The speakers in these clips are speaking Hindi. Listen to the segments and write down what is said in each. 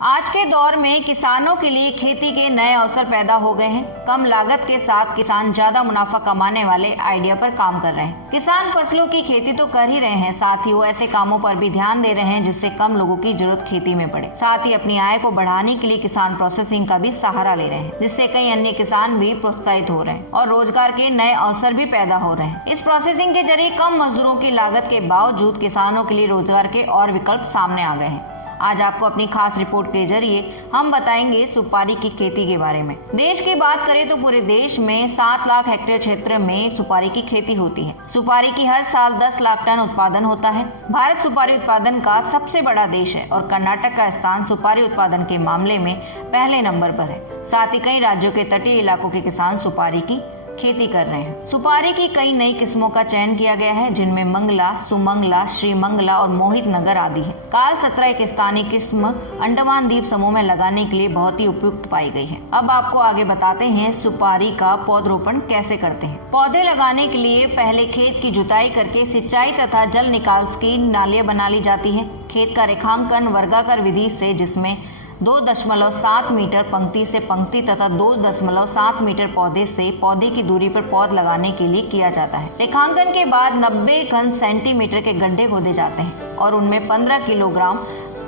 आज के दौर में किसानों के लिए खेती के नए अवसर पैदा हो गए हैं। कम लागत के साथ किसान ज्यादा मुनाफा कमाने वाले आइडिया पर काम कर रहे हैं। किसान फसलों की खेती तो कर ही रहे हैं, साथ ही वो ऐसे कामों पर भी ध्यान दे रहे हैं जिससे कम लोगों की जरूरत खेती में पड़े। साथ ही अपनी आय को बढ़ाने के लिए किसान प्रोसेसिंग का भी सहारा ले रहे हैं, जिससे कई अन्य किसान भी प्रोत्साहित हो रहे हैं और रोजगार के नए अवसर भी पैदा हो रहे हैं। इस प्रोसेसिंग के जरिए कम मजदूरों की लागत के बावजूद किसानों के लिए रोजगार के और विकल्प सामने आ गए हैं। आज आपको अपनी खास रिपोर्ट के जरिए हम बताएंगे सुपारी की खेती के बारे में। देश की बात करें तो पूरे देश में 7 लाख हेक्टेयर क्षेत्र में सुपारी की खेती होती है। सुपारी की हर साल 10 लाख टन उत्पादन होता है। भारत सुपारी उत्पादन का सबसे बड़ा देश है और कर्नाटक का स्थान सुपारी उत्पादन के मामले में पहले नंबर पर है। साथ ही कई राज्यों के तटीय इलाकों के किसान सुपारी की खेती कर रहे हैं। सुपारी की कई नई किस्मों का चयन किया गया है, जिनमें मंगला, सुमंगला, श्रीमंगला और मोहित नगर आदि है। काल 17 एक स्थानीय किस्म अंडमान द्वीप समूह में लगाने के लिए बहुत ही उपयुक्त पाई गई है। अब आपको आगे बताते हैं सुपारी का पौधरोपण कैसे करते हैं। पौधे लगाने के लिए पहले खेत की जुताई करके सिंचाई तथा जल निकास की नालियां बना ली जाती है। खेत का रेखांकन वर्गाकार विधि से, जिसमें 2.7 मीटर पंक्ति से पंक्ति तथा 2.7 मीटर पौधे से पौधे की दूरी पर पौध लगाने के लिए किया जाता है। रेखांकन के बाद 90 घन सेंटीमीटर के गड्ढे खोदे जाते हैं और उनमें 15 किलोग्राम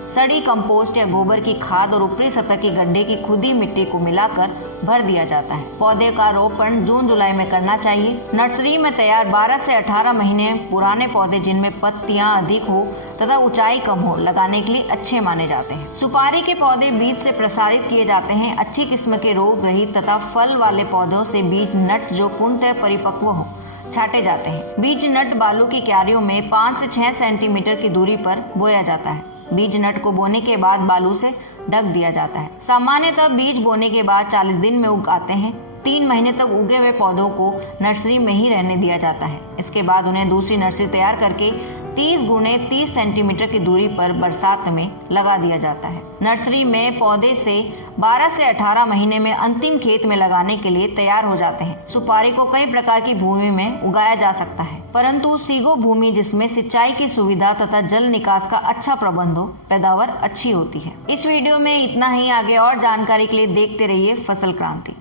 सड़ी कंपोस्ट या गोबर की खाद और ऊपरी सतह की गड्ढे की खुदी मिट्टी को मिलाकर भर दिया जाता है। पौधे का रोपण जून जुलाई में करना चाहिए। नर्सरी में तैयार 12 से 18 महीने पुराने पौधे जिनमें पत्तियां अधिक हो तथा ऊंचाई कम हो लगाने के लिए अच्छे माने जाते हैं। सुपारी के पौधे बीज से प्रसारित किए जाते हैं। अच्छी किस्म के रोग रहित तथा फल वाले पौधों से बीज नट जो पूर्णतः परिपक्व हो छाटे जाते हैं। बीज नट बालू की क्यारियों में 5 से 6 सेंटीमीटर की दूरी पर बोया जाता है। बीज नट को बोने के बाद बालू से ढक दिया जाता है। सामान्यतः बीज बोने के बाद 40 दिन में उग आते हैं। 3 महीने तक उगे हुए पौधों को नर्सरी में ही रहने दिया जाता है। इसके बाद उन्हें दूसरी नर्सरी तैयार करके 30 गुणे 30 सेंटीमीटर की दूरी पर बरसात में लगा दिया जाता है। नर्सरी में पौधे से 12 से 18 महीने में अंतिम खेत में लगाने के लिए तैयार हो जाते हैं। सुपारी को कई प्रकार की भूमि में उगाया जा सकता है, परंतु सीगो भूमि जिसमें सिंचाई की सुविधा तथा जल निकास का अच्छा प्रबंध हो, पैदावार अच्छी होती है। इस वीडियो में इतना ही। आगे और जानकारी के लिए देखते रहिए फसल क्रांति।